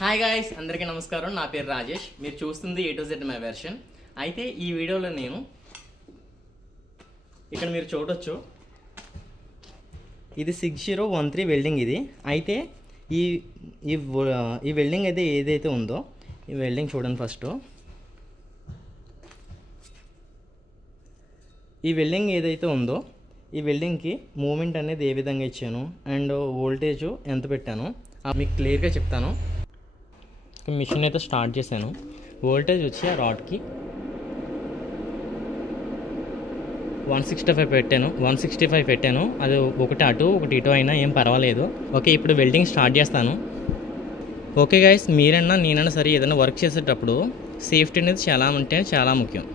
Hi guys, అందరికీ నమస్కారం. నా పేరు రాజేష్. మీరు చూస్తుంది A to Z my version. అయితే ఈ వీడియోలో నేను ఇక్కడ మీరు చూడొచ్చు, ఇది 6013 వెల్డింగ్. ఇది అయితే ఈ ఈ వెల్డింగ్ అయితే ఏదైతే ఉందో ఈ వెల్డింగ్ చూడండి. ఫస్ట్ ఈ వెల్డింగ్ ఏదైతే ఉందో ఈ వెల్డింగ్కి మూమెంట్ అనేది ఏ విధంగా ఇచ్చాను అండ్ వోల్టేజ్ ఎంత పెట్టాను మీకు క్లియర్గా చెప్తాను. మిషన్ అయితే స్టార్ట్ చేశాను. వోల్టేజ్ వచ్చి ఆ రాడ్కి 165 పెట్టాను. అది ఒకటి అటు ఒకటి ఇటు అయినా ఏం పర్వాలేదు. ఓకే, ఇప్పుడు వెల్డింగ్ స్టార్ట్ చేస్తాను. ఓకే గైస్, మీరన్నా నేనన్నా సరే ఏదైనా వర్క్ చేసేటప్పుడు సేఫ్టీ అనేది చాలా ముఖ్యం.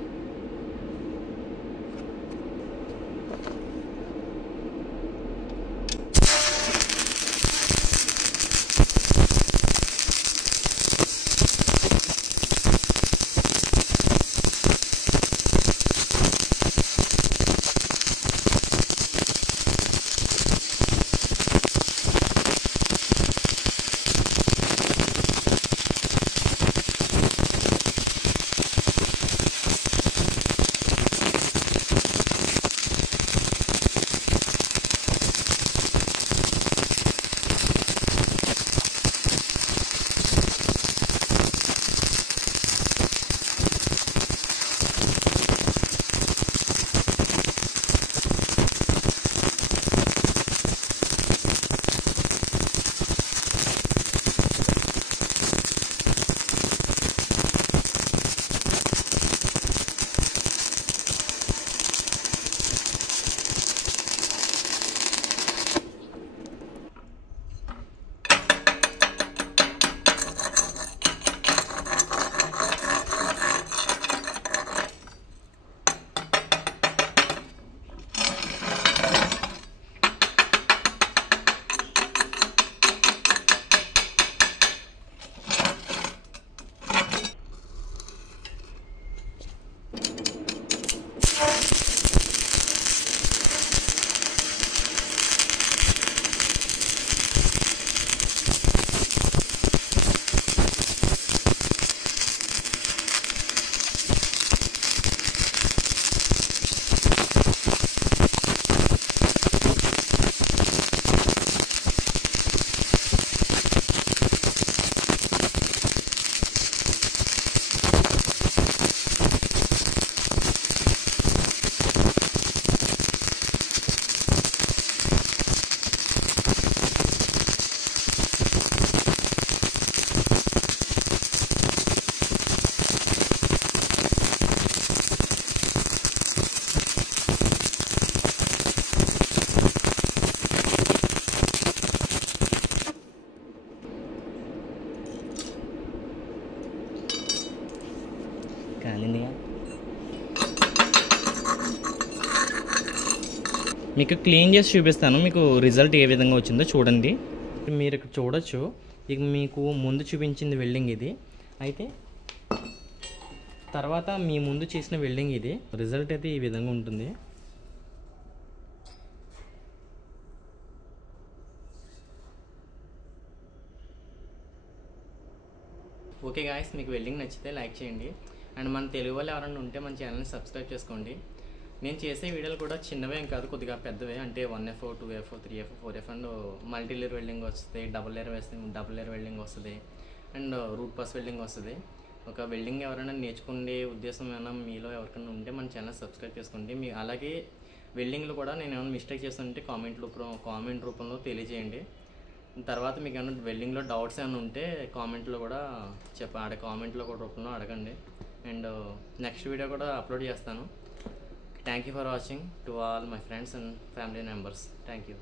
మీకు క్లీన్ చేసి చూపిస్తాను, మీకు రిజల్ట్ ఏ విధంగా వచ్చిందో చూడండి. మీరు ఇక్కడ చూడొచ్చు, ఇక మీకు ముందు చూపించింది వెల్డింగ్ ఇది. అయితే తర్వాత మీ ముందు చేసిన వెల్డింగ్ ఇది. రిజల్ట్ అయితే ఈ విధంగా ఉంటుంది. ఓకే గాయస్, మీకు వెల్డింగ్ నచ్చితే లైక్ చేయండి. అండ్ మన తెలుగు వాళ్ళు ఎవరైనా ఉంటే మన ఛానల్ని సబ్స్క్రైబ్ చేసుకోండి. నేను చేసే వీడియోలు కూడా చిన్నవే ఏం కాదు, కొద్దిగా పెద్దవే. అంటే 1F 2F 3F 4F and multi layer welding వస్తుంది, డబుల్ లేయర్ వెల్డింగ్ వస్తుంది అండ్ రూట్ పాస్ వెల్డింగ్ వస్తుంది. ఒక వెల్డింగ్ ఎవరైనా నేర్చుకునే ఉద్దేశం ఏమైనా మీలో ఎవరికైనా ఉంటే మన ఛానల్ సబ్స్క్రైబ్ చేసుకోండి. మీ అలాగే వెల్డింగ్లో కూడా నేను ఏమైనా మిస్టేక్ చేస్తుంటే కామెంట్ రూపంలో తెలియజేయండి. తర్వాత మీకు ఏమైనా వెల్డింగ్లో డౌట్స్ ఏమైనా ఉంటే కామెంట్లో కూడా కామెంట్లో కూడా రూపంలో అడగండి. అండ్ నెక్స్ట్ వీడియో కూడా అప్లోడ్ చేస్తాను. Thank you for watching to all my friends and family members. Thank you.